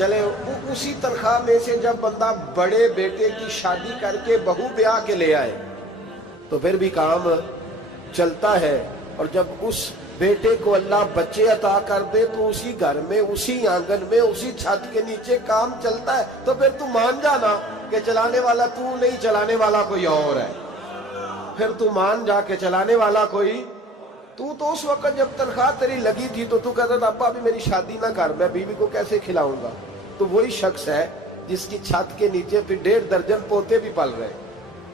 چلے اسی تنخواہ میں سے جب بندہ بڑے بیٹے کی شادی کر کے بہو بیاہ کے لے آئے تو پھر بھی کام چلتا ہے، اور جب اس بیٹے کو اللہ بچے عطا کر دے تو اسی گھر میں، اسی آنگن میں، اسی چھت کے نیچے کام چلتا ہے، تو پھر تو مان جانا کہ چلانے والا تو نہیں، چلانے والا کوئی اور ہے۔ پھر تو مان جا کے چلانے والا کوئی تو اس وقت جب تنخواہ تیری لگی تھی تو کہتا تھا ابا ابھی میری شادی نہ کر، میں بیوی کو کیسے کھلاؤں گا؟ تو وہی شخص ہے جس کی چھت کے نیچے پھر 1.5 درجن پوتے بھی پل رہے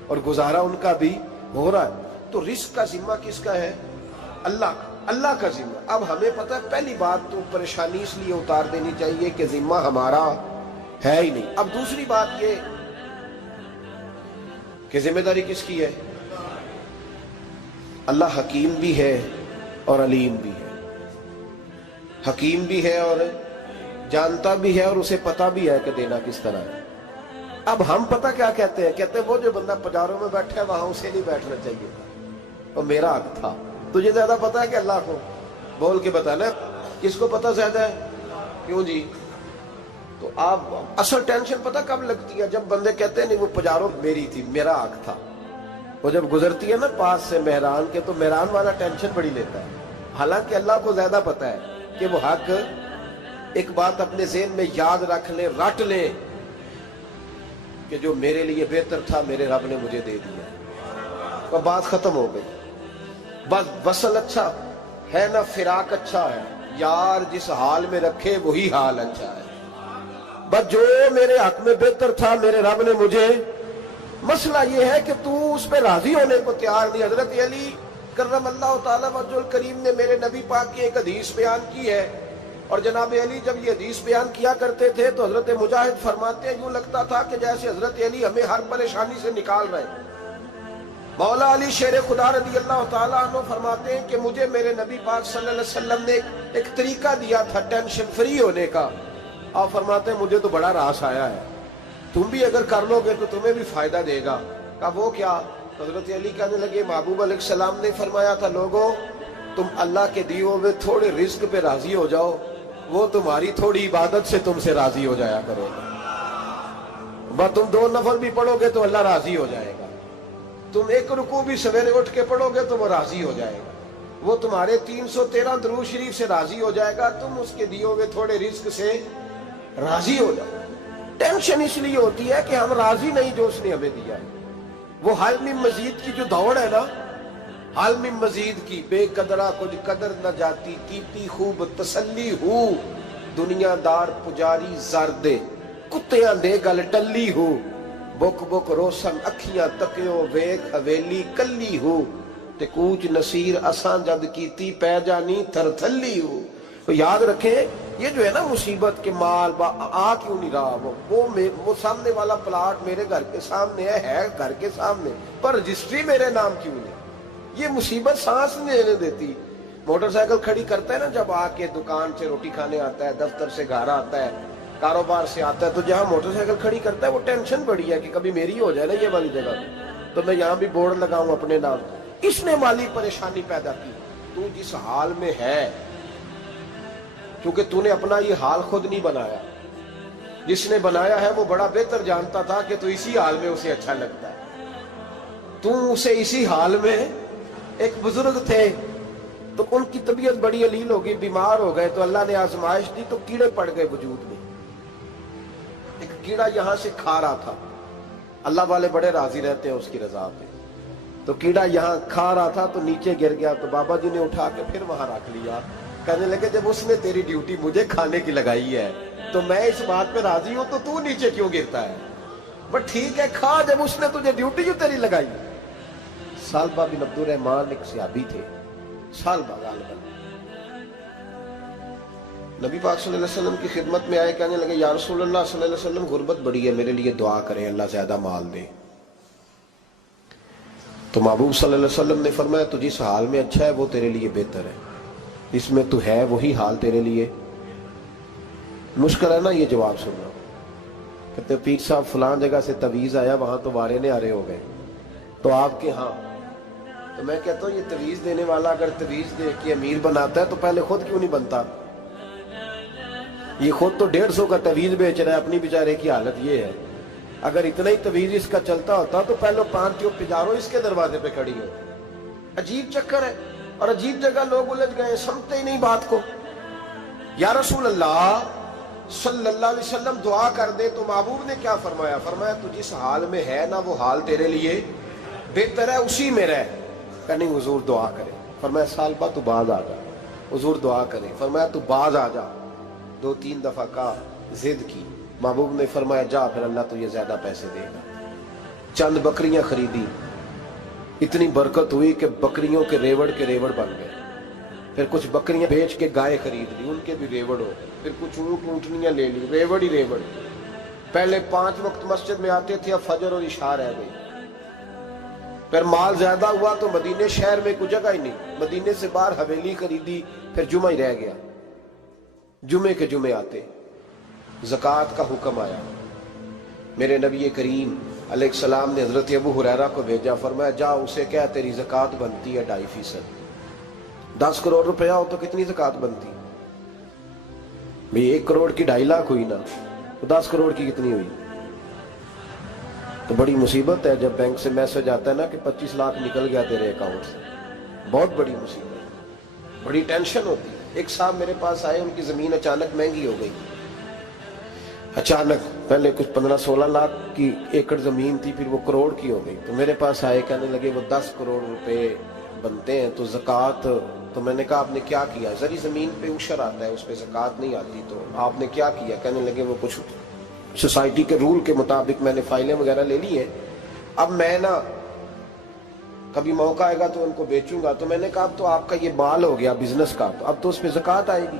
اور گزارا ان کا بھی ہو رہا ہے۔ تو رزق کا ذمہ کس کا ہے؟ اللہ کا، اللہ کا ذمہ۔ اب ہمیں پتہ ہے پہلی بات تو پریشانی اس لیے اتار دینی چاہیے کہ ذمہ ہمارا ہے ہی نہیں۔ اب دوسری بات یہ کہ ذمہ داری کس کی ہے؟ اللہ حکیم بھی ہے اور علیم بھی ہے، حکیم بھی ہے اور جانتا بھی ہے اور اسے پتا بھی ہے کہ دینا کس طرح ہے۔ اب ہم پتہ کیا کہتے ہیں؟ کہتے ہیں وہ جو بندہ پجاروں میں بیٹھا ہے وہاں اسے نہیں بیٹھنا چاہیے تھا، اور میرا حق تھا۔ تجھے زیادہ پتا ہے کہ اللہ کو؟ بول کے بتانا کس کو پتہ زیادہ ہے؟ کیوں جی؟ تو آپ اصل ٹینشن پتہ کب لگتی ہے؟ جب بندے کہتے ہیں نہیں وہ پجاروں میری تھی، میرا حق تھا۔ وہ جب گزرتی ہے نا پاس سے مہران کے تو مہران والا ٹینشن بڑی لیتا ہے، حالانکہ اللہ کو زیادہ پتا ہے کہ وہ حق۔ ایک بات اپنے ذہن میں یاد رکھ لیں، رٹ لیں کہ جو میرے لیے بہتر تھا میرے رب نے مجھے دے دیا، اور بات ختم ہو گئی۔ بس وصل اچھا ہے نہ فراق اچھا ہے، یار جس حال میں رکھے وہی حال اچھا ہے۔ بس جو میرے حق میں بہتر تھا میرے رب نے مجھے، مسئلہ یہ ہے کہ تو اس پہ راضی ہونے کو تیار نہیں۔ حضرت علی کرم اللہ تعالیٰ وجہ الکریم نے میرے نبی پاک کی ایک حدیث بیان کی ہے، اور جناب علی جب یہ حدیث بیان کیا کرتے تھے تو حضرت مجاہد فرماتے ہیں یوں لگتا تھا کہ جیسے حضرت علی ہمیں ہر پریشانی سے نکال رہے ہیں۔ مولا علی شیر خدا رضی اللہ تعالیٰ عنہ فرماتے ہیں کہ مجھے میرے نبی پاک صلی اللہ علیہ وسلم نے ایک طریقہ دیا تھا ٹینشن فری ہونے کا۔ آپ فرماتے ہیں مجھے تو بڑا راس آیا ہے، تم بھی اگر کر لو گے تو تمہیں بھی فائدہ دے گا۔ کہا وہ کیا؟ حضرت علی کہنے لگے محبوب علیہ السلام نے فرمایا تھا لوگوں تم اللہ کے دیے ہوئے تھوڑے رزق پہ راضی ہو جاؤ، وہ تمہاری تھوڑی عبادت سے تم سے راضی ہو جایا کرو گے۔ بس تم 2 نفل بھی پڑھو گے تو اللہ راضی ہو جائے گا، تم 1 رکوع بھی سویرے اٹھ کے پڑھو گے تو وہ راضی ہو جائے گا، وہ تمہارے 313 درود شریف سے راضی ہو جائے گا، تم اس کے دیے ہوئے تھوڑے رزق سے راضی ہو جاؤ۔ ٹینشن اس لیے ہوتی ہے کہ ہم راضی نہیں جو اس نے ہمیں دیا ہے۔ وہ حل میں مزید کی جو دوڑ ہے نا، حل میں مزید کی، بے قدرہ کچھ قدر نہ جاتی، کیتی خوب تسلی ہو، دنیا دار پجاری زردے، کتیاں دے گل ٹلی ہو، بک بک روشن اکھیاں تکیو ویک حویلی کلی ہو، تے کوچ نصیر اساں جد کیتی پہ جانی تھر تھلی ہو۔ تو یاد رکھیں یہ جو ہے نا مصیبت کے مال آ کیوں نہیں رہا، وہ سامنے والا پلاٹ میرے گھر کے سامنے ہے گھر کے سامنے، پر رجسٹری میرے نام کیوں نہیں؟ یہ مصیبت سانس نہیں لینے دیتی۔ موٹر سائیکل کھڑی کرتا ہے نا جب آ کے دکان سے روٹی کھانے آتا ہے، دفتر سے گھر آتا ہے، کاروبار سے آتا ہے، تو جہاں موٹر سائیکل کھڑی کرتا ہے وہ ٹینشن بڑی ہے کہ کبھی میری ہو جائے نا یہ والی جگہ، تو میں یہاں بھی بورڈ لگاؤں اپنے نام۔ اس نے مالی پریشانی پیدا کی۔ تو جس حال میں ہے، کیونکہ تو نے اپنا یہ حال خود نہیں بنایا، جس نے بنایا ہے وہ بڑا بہتر جانتا تھا کہ تو اسی حال میں اسے اچھا لگتا ہے۔ تو اسے اسی حال میں، ایک بزرگ تھے تو ان کی طبیعت بڑی علیل ہو گئی، بیمار ہو گئے، تو اللہ نے آزمائش دی تو کیڑے پڑ گئے وجود میں۔ ایک کیڑا یہاں سے کھا رہا تھا، اللہ والے بڑے راضی رہتے ہیں اس کی رضا پہ، تو کیڑا یہاں کھا رہا تھا تو نیچے گر گیا، تو بابا جی نے اٹھا کے پھر وہاں رکھ لیا، کہنے لگے جب اس نے تیری ڈیوٹی مجھے کھانے کی لگائی ہے تو میں اس بات پہ راضی ہوں، تو نیچے کیوں گرتا ہے؟ بس ٹھیک ہے کھا، جب اس نے تجھے ڈیوٹی جو تیری لگائی۔ سالبہ بن عبد الرحمن ایک صحابی تھے، سالبہ غالباً، نبی پاک صلی اللہ علیہ وسلم کی خدمت میں آئے، کہنے لگے یا رسول اللہ صلی اللہ علیہ وسلم غربت بڑی ہے، میرے لیے دعا کریں اللہ زیادہ مال دے۔ تو محبوب صلی اللہ علیہ وسلم نے فرمایا تو جس حال میں اچھا ہے وہ تیرے لیے بہتر ہے، اس میں تو ہے وہی حال تیرے لیے۔ مشکل ہے نا یہ جواب سننا؟ کہتے پیر صاحب فلان جگہ سے تویز آیا، وہاں تو وارے نے آرے ہو گئے، تو آپ کے ہاں؟ تو میں کہتا ہوں یہ تویز دینے والا اگر تویز دے کے امیر بناتا ہے تو پہلے خود کیوں نہیں بنتا؟ یہ خود تو 150 کا تویز بیچ رہا ہے، اپنی بیچارے کی حالت یہ ہے۔ اگر اتنا ہی تویز اس کا چلتا ہوتا تو پہلے 5 پجاروں اس کے دروازے پہ کھڑی ہو۔ عجیب چکر ہے اور عجیب جگہ لوگ الجھ گئے، سمجھتے ہی نہیں بات کو۔ یا رسول اللہ صلی اللہ علیہ وسلم دعا کر دے تو محبوب نے کیا فرمایا؟ فرمایا تو جس حال میں ہے نا وہ حال تیرے لیے بہتر ہے، اسی میں رہ۔ کہ نہیں حضور دعا کرے۔ فرمایا سال بعد تو باز آ جا۔ حضور دعا کرے۔ فرمایا تو باز آ جا۔ 2-3 دفعہ کا ضد کی، محبوب نے فرمایا جا پھر اللہ تجھے زیادہ پیسے دے گا۔ چند بکریاں خریدی، اتنی برکت ہوئی کہ بکریوں کے ریوڑ بن گئے۔ پھر کچھ بکریاں بیچ کے گائے خرید لی، ان کے بھی ریوڑ ہو۔ پھر کچھ اونٹ اونٹنیاں لے لی، ریوڑ ہی ریوڑ۔ پہلے 5 وقت مسجد میں آتے تھے، اب فجر اور عشاء رہ گئی۔ پھر مال زیادہ ہوا تو مدینے شہر میں کوئی جگہ ہی نہیں، مدینے سے باہر حویلی خریدی، پھر جمعہ ہی رہ گیا۔ جمعے کے جمعے آتے، زکوٰۃ کا حکم آیا۔ میرے نبی کریم علیہ السلام نے حضرت ابو ہریرہ کو بھیجا، فرمایا جا اسے کہہ تیری زکوٰۃ بنتی ہے 2.5%۔ 10 کروڑ روپیہ ہو تو کتنی زکوٰۃ بنتی؟ بھئی 1 کروڑ کی 2.5 لاکھ ہوئی نا، تو 10 کروڑ کی کتنی ہوئی؟ تو بڑی مصیبت ہے جب بینک سے میسج آتا ہے نا کہ 25 لاکھ نکل گیا تیرے اکاؤنٹ سے، بہت بڑی مصیبت، بڑی ٹینشن ہوتی ہے۔ ایک صاحب میرے پاس آئے، ان کی زمین اچانک مہنگی ہو گئی، اچانک پہلے کچھ 15-16 لاکھ کی ایکڑ زمین تھی، پھر وہ کروڑ کی ہو گئی۔ تو میرے پاس آئے، کہنے لگے وہ 10 کروڑ روپے بنتے ہیں تو زکوٰۃ، تو میں نے کہا آپ نے کیا کیا؟ زری زمین پہ عشر آتا ہے، اس پہ زکوٰۃ نہیں آتی، تو آپ نے کیا کیا؟ کہنے لگے وہ کچھ سوسائٹی کے رول کے مطابق میں نے فائلیں وغیرہ لے لی ہیں، اب میں نا کبھی موقع آئے گا تو ان کو بیچوں گا۔ تو میں نے کہا اب تو آپ کا یہ مال ہو گیا بزنس کا، تو اب تو اس پہ زکوٰۃ آئے گی۔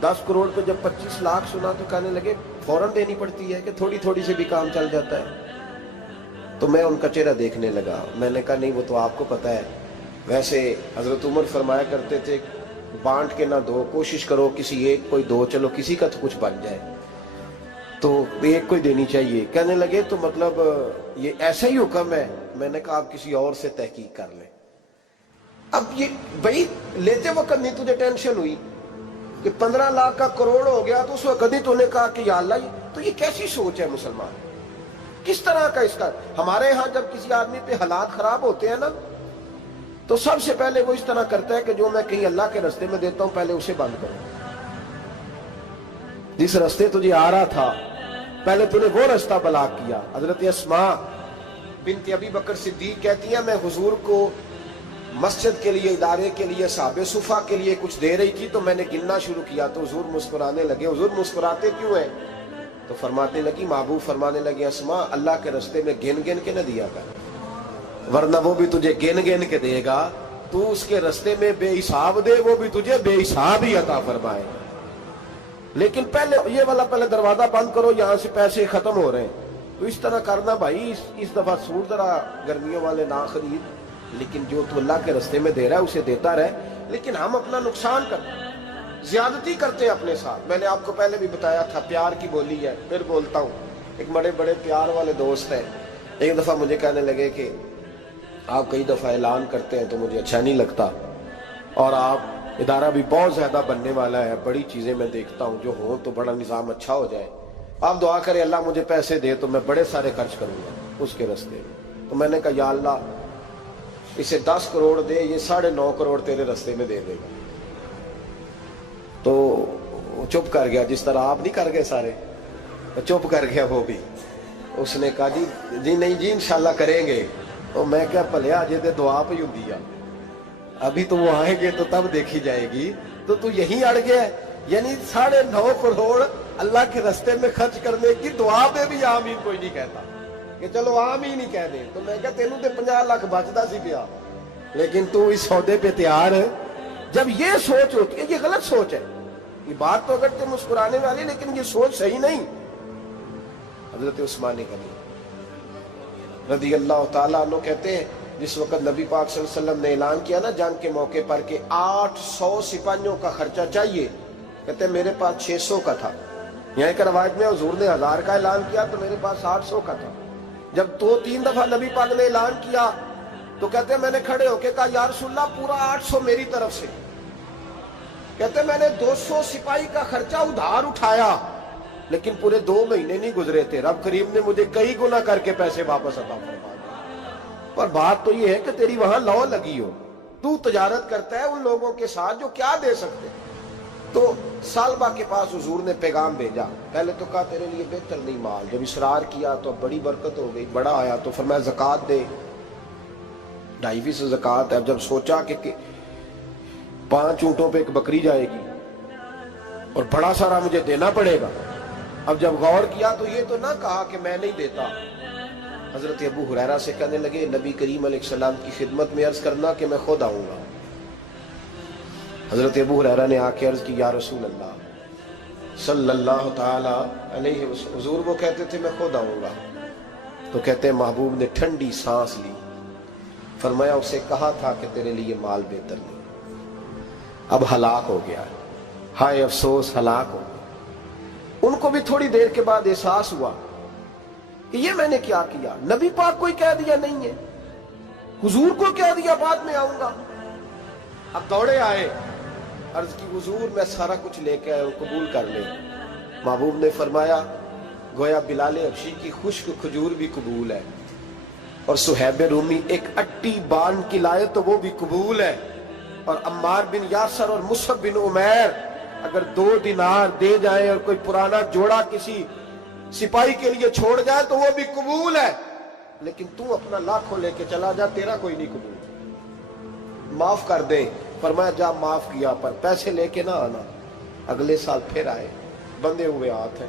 10 کروڑ پہ جب 25 لاکھ سنا تو کہنے لگے فوراً دینی پڑتی ہے کہ تھوڑی تھوڑی سے بھی کام چل جاتا ہے؟ تو میں ان کا چہرہ دیکھنے لگا، میں نے کہا نہیں وہ تو آپ کو پتہ ہے، ویسے حضرت عمر فرمایا کرتے تھے بانٹ کے نہ دو، کوشش کرو کسی ایک کوئی دو، چلو کسی کا تو کچھ بن جائے، تو ایک کوئی دینی چاہیے۔ کہنے لگے تو مطلب یہ ایسا ہی حکم ہے؟ میں نے کہا آپ کسی اور سے تحقیق کر لیں۔ اب یہ بھائی لیتے وقت نہیں تجھے ٹینشن ہوئی کہ 15 لاکھ کا کروڑ ہو گیا، تو اس وقت کبھی تو نے کہا کہ یا اللہ، تو یہ کیسی سوچ ہے مسلمان؟ کس طرح کا اس کا؟ ہمارے ہاں جب کسی آدمی پہ حالات خراب ہوتے ہیں نا تو سب سے پہلے وہ اس طرح کرتا ہے کہ جو میں کہیں اللہ کے رستے میں دیتا ہوں پہلے اسے بند کروں۔ جس رستے تجھے آ رہا تھا پہلے تو نے وہ رستہ بلاک کیا۔ حضرت اسماء بنت ابی بکر صدیق کہتی ہیں میں حضور کو مسجد کے لیے، ادارے کے لیے، صحابہ صفہ کے لیے کچھ دے رہی تھی، تو میں نے گننا شروع کیا تو حضور مسکرانے لگے۔ حضور مسکراتے کیوں ہیں؟ تو فرمانے لگی، محبوب فرمانے لگے اسماء اللہ کے رستے میں گن گن کے نہ دیا کر، ورنہ وہ بھی تجھے گن گن کے دے گا، تو اس کے رستے میں بے حساب دے، وہ بھی تجھے بے حساب ہی عطا فرمائے۔ لیکن پہلے یہ والا پہلے دروازہ بند کرو، یہاں سے پیسے ختم ہو رہے ہیں، تو اس طرح کرنا بھائی۔ اس دفعہ سوٹ ذرا گرمیوں والے نہ خرید، لیکن جو تو اللہ کے رستے میں دے رہا ہے اسے دیتا رہے۔ لیکن ہم اپنا نقصان کرتے ہیں، زیادتی کرتے ہیں اپنے ساتھ۔ میں نے آپ کو پہلے بھی بتایا تھا پیار کی بولی ہے، پھر بولتا ہوں۔ ایک بڑے بڑے پیار والے دوست ہیں، ایک دفعہ مجھے کہنے لگے کہ آپ کئی دفعہ اعلان کرتے ہیں تو مجھے اچھا نہیں لگتا، اور آپ ادارہ بھی بہت زیادہ بننے والا ہے، بڑی چیزیں میں دیکھتا ہوں جو ہوں تو بڑا نظام اچھا ہو جائے، آپ دعا کریں اللہ مجھے پیسے دے تو میں بڑے سارے خرچ کروں گا اس کے راستے میں۔ تو میں نے کہا یا اللہ اسے 10 کروڑ دے، یہ 9.5 کروڑ تیرے راستے میں دے دے گا۔ تو چپ کر گیا، جس طرح آپ نہیں کر گئے سارے، چپ کر گیا وہ بھی۔ اس نے کہا جی نہیں جی انشاءاللہ کریں گے۔ تو میں کیا پلیا جی دعا پہ ہوں دیا، ابھی تو وہ آئیں گے تو تب دیکھی جائے گی، تو یہیں اڑ گیا ہے۔ یعنی 9.5 کروڑ اللہ کے راستے میں خرچ کرنے کی دعا پہ بھی آمین کوئی نہیں کہتا کہ چلو آمین ہی کہہ دیں۔ تو میں کہا تینوں تے 50 لاکھ بچتا سی پیا، لیکن تو اس سودے پہ تیار ہے۔ جب یہ سوچ ہوتی ہے، یہ غلط سوچ ہے، یہ بات تو اگر مسکرانے والی، لیکن یہ سوچ صحیح نہیں۔ حضرت عثمان غنی رضی اللہ تعالیٰ عنہ کہتے ہیں جس وقت نبی پاک صلی اللہ علیہ وسلم نے اعلان کیا نا جنگ کے موقع پر کہ 800 سپاہیوں کا خرچہ چاہیے، کہتے ہیں میرے پاس 600 کا تھا۔ یہاں ایک روایت میں حضور نے 1000 کا اعلان کیا تو میرے پاس 800 کا تھا۔ جب 2-3 دفعہ نبی پاک نے اعلان کیا تو کہتے ہیں میں نے کھڑے ہو کے کہا یا رسول اللہ پورا 800 میری طرف سے۔ کہتے میں نے 200 سپاہی کا خرچہ ادھار اٹھایا لیکن پورے 2 مہینے نہیں گزرے تھے، رب کریم نے مجھے کئی گنا کر کے پیسے واپس عطا فرما دیے۔ پر بات تو یہ ہے کہ تیری وہاں لو لگی ہو، تو تجارت کرتا ہے ان لوگوں کے ساتھ جو کیا دے سکتے۔ تو سالبہ کے پاس حضور نے پیغام بھیجا، پہلے تو کہا تیرے لیے بہتر نہیں مال، جب اصرار کیا تو اب بڑی برکت ہو گئی، بڑا آیا تو فرمایا زکوٰۃ دے، 2.5% زکوٰۃ ہے۔ اب جب سوچا کہ 5 اونٹوں پہ ایک بکری جائے گی اور بڑا سارا مجھے دینا پڑے گا، اب جب غور کیا تو یہ تو نہ کہا کہ میں نہیں دیتا۔ حضرت ابو ہریرہ سے کہنے لگے نبی کریم علیہ السلام کی خدمت میں عرض کرنا کہ میں خود آؤں گا۔ حضرت ابو ہریرہ نے آ کے عرض کی یا رسول اللہ صلی اللہ تعالی علیہ وسلم، حضور وہ کہتے تھے میں خود آؤں گا، تو کہتے ہیں محبوب نے ٹھنڈی سانس لی، فرمایا اسے کہا تھا کہ تیرے لیے مال بہتر نہیں، اب ہلاک ہو گیا، ہائے افسوس ہلاک ہو گیا۔ ان کو بھی تھوڑی دیر کے بعد احساس ہوا کہ یہ میں نے کیا کیا، نبی پاک کو ہی کہہ دیا نہیں ہے، حضور کو کہہ دیا بعد میں آؤں گا۔ اب دوڑے آئے، عرض کی حضور میں سارا کچھ لے کے آیا ہوں، قبول کر لیں۔ محبوب نے فرمایا گویا بلال حبشی کی خشک کھجور بھی قبول ہے، اور صہیب رومی ایک اٹی باندھ کی لائے تو وہ بھی قبول ہے، اور عمار بن یاسر اور مصعب بن عمیر اگر 2 دینار دے جائیں اور کوئی پرانا جوڑا کسی سپاہی کے لیے چھوڑ جائے تو وہ بھی قبول ہے، لیکن تو اپنا لاکھوں لے کے چلا جا، تیرا کوئی نہیں قبول، معاف کر دے۔ فرمایا جا معاف کیا، پر پیسے لے کے نہ آنا۔ اگلے سال پھر آئے، بندے ہوئے ہاتھ ہیں،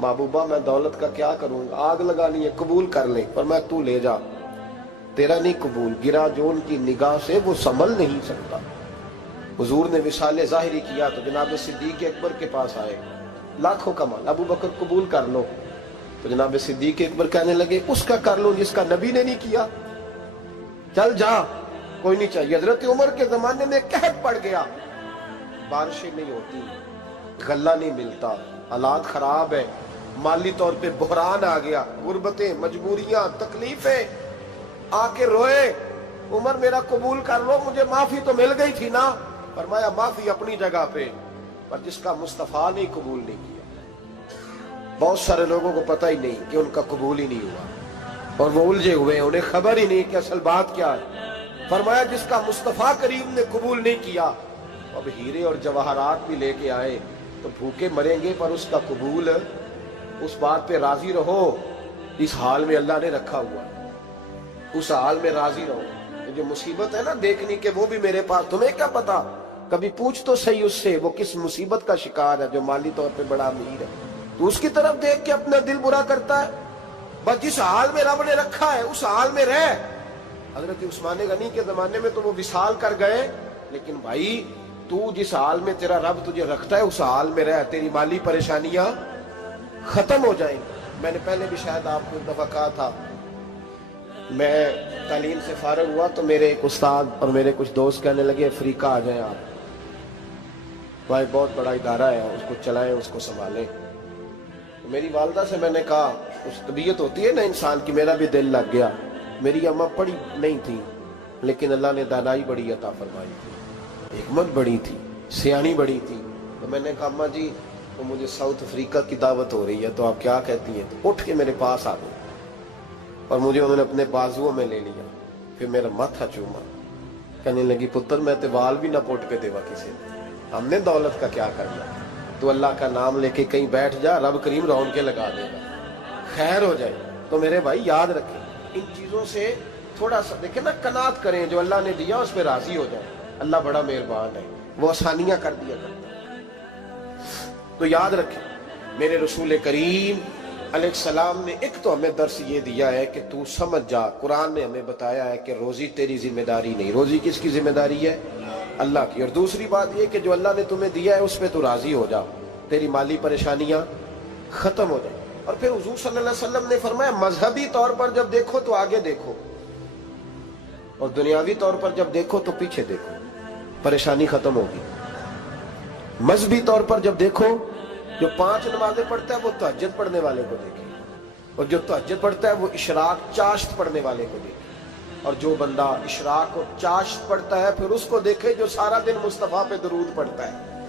محبوبہ میں دولت کا کیا کروں گا، آگ لگانی ہے، قبول کر لیں۔ فرمایا تو لے جا، تیرا نہیں قبول، گرا جو ان کی نگاہ سے وہ سنبھل نہیں سکتا۔ حضور نے وصال ظاہری کیا تو جناب صدیق اکبر کے پاس آئے، لاکھوں کا مال، ابو بکر قبول کر لو، تو جناب صدیق اکبر کہنے لگے اس کا کر لو جس کا نبی نے نہیں کیا، چل جا کوئی نہیں چاہیے۔ حضرت عمر کے زمانے میں قحط پڑ گیا، بارشیں نہیں ہوتی، غلہ نہیں ملتا، حالات خراب ہے، مالی طور پہ بحران آ گیا، غربتیں، مجبوریاں، تکلیفیں، آ کے روئے، عمر میرا قبول کر لو، مجھے معافی تو مل گئی تھی نا۔ فرمایا معافی اپنی جگہ پہ، پر جس کا مصطفیٰ نے قبول نہیں کیا۔ بہت سارے لوگوں کو پتہ ہی نہیں کہ ان کا قبول ہی نہیں ہوا، اور وہ الجھے ہوئے ہیں، انہیں خبر ہی نہیں کہ اصل بات کیا ہے۔ فرمایا جس کا مصطفیٰ کریم نے قبول نہیں کیا، اب ہیرے اور جواہرات بھی لے کے آئے تو بھوکے مریں گے، پر اس کا قبول، اس بات پہ راضی رہو، اس حال میں اللہ نے رکھا ہوا ہے، اس حال میں راضی رہو۔ یہ جو مصیبت ہے نا دیکھنی کہ وہ بھی میرے پاس، تمہیں کیا پتا، کبھی پوچھ تو صحیح اس سے وہ کس مصیبت کا شکار ہے، جو مالی طور پہ بڑا امیر ہے، تو اس کی طرف دیکھ کے اپنا دل برا کرتا ہے۔ بس جس حال میں رب نے رکھا ہے اس حال میں رہ۔ حضرت عثمان غنی کے زمانے میں تو وہ وصال کر گئے، لیکن بھائی تو جس حال میں تیرا رب تجھے رکھتا ہے اس حال میں رہ، تیری مالی پریشانیاں ختم ہو جائیں گی۔ میں نے پہلے بھی شاید آپ کو ایک دفعہ کہا تھا، میں تعلیم سے فارغ ہوا تو میرے ایک استاد اور میرے کچھ دوست کہنے لگے افریقہ آ جائیں آپ، وہاں بہت بڑا ادارہ ہے، اس کو چلائیں، اس کو سنبھالیں۔ میری والدہ سے میں نے کہا، اس طبیعت ہوتی ہے نا انسان کی، میرا بھی دل لگ گیا۔ میری اماں پڑھی نہیں تھی لیکن اللہ نے دانائی بڑی عطا فرمائی تھی، حکمت بڑی تھی، سیانی بڑی تھی۔ تو میں نے کہا اماں جی وہ مجھے ساؤتھ افریقہ کی دعوت ہو رہی ہے تو آپ کیا کہتی ہیں؟ تو اٹھ کے میرے پاس آ گئی اور مجھے انہوں نے اپنے بازوؤں میں لے لیا، پھر میرا ماتھا چوما، کہنے لگی پتر میں تے وال بھی نہ پوٹ کے دیوا کسی نے، ہم نے دولت کا کیا کرنا، تو اللہ کا نام لے کے کہیں بیٹھ جا، رب کریم رون کے لگا دے گا، خیر ہو جائے۔ تو میرے بھائی یاد رکھیں ان چیزوں سے تھوڑا سا دیکھیں نا، قناعت کریں، جو اللہ نے دیا اس پہ راضی ہو جائیں، اللہ بڑا مہربان ہے، وہ آسانیاں کر دیا کرتا ہے۔ تو یاد رکھیں میرے رسول کریم علیہ السلام نے ایک تو ہمیں درس یہ دیا ہے کہ تو سمجھ جا، قرآن نے ہمیں بتایا ہے کہ روزی تیری ذمہ داری نہیں، روزی کس کی ذمہ داری ہے؟ اللہ کی۔ اور دوسری بات یہ کہ جو اللہ نے تمہیں دیا ہے اس پہ تو راضی ہو جا، تیری مالی پریشانیاں ختم ہو جائیں۔ اور پھر حضور صلی اللہ علیہ وسلم نے فرمایا مذہبی طور پر جب دیکھو تو آگے دیکھو، اور دنیاوی طور پر جب دیکھو تو پیچھے دیکھو، پریشانی ختم ہوگی۔ مذہبی طور پر جب دیکھو، جو 5 نمازیں پڑھتا ہے وہ تہجد پڑھنے والے کو دیکھے، اور جو تہجد پڑھتا ہے وہ اشراق چاشت پڑھنے والے کو دیکھے، اور جو بندہ اشراق اور چاشت پڑھتا ہے پھر اس کو دیکھے جو سارا دن مصطفیٰ پہ درود پڑھتا ہے۔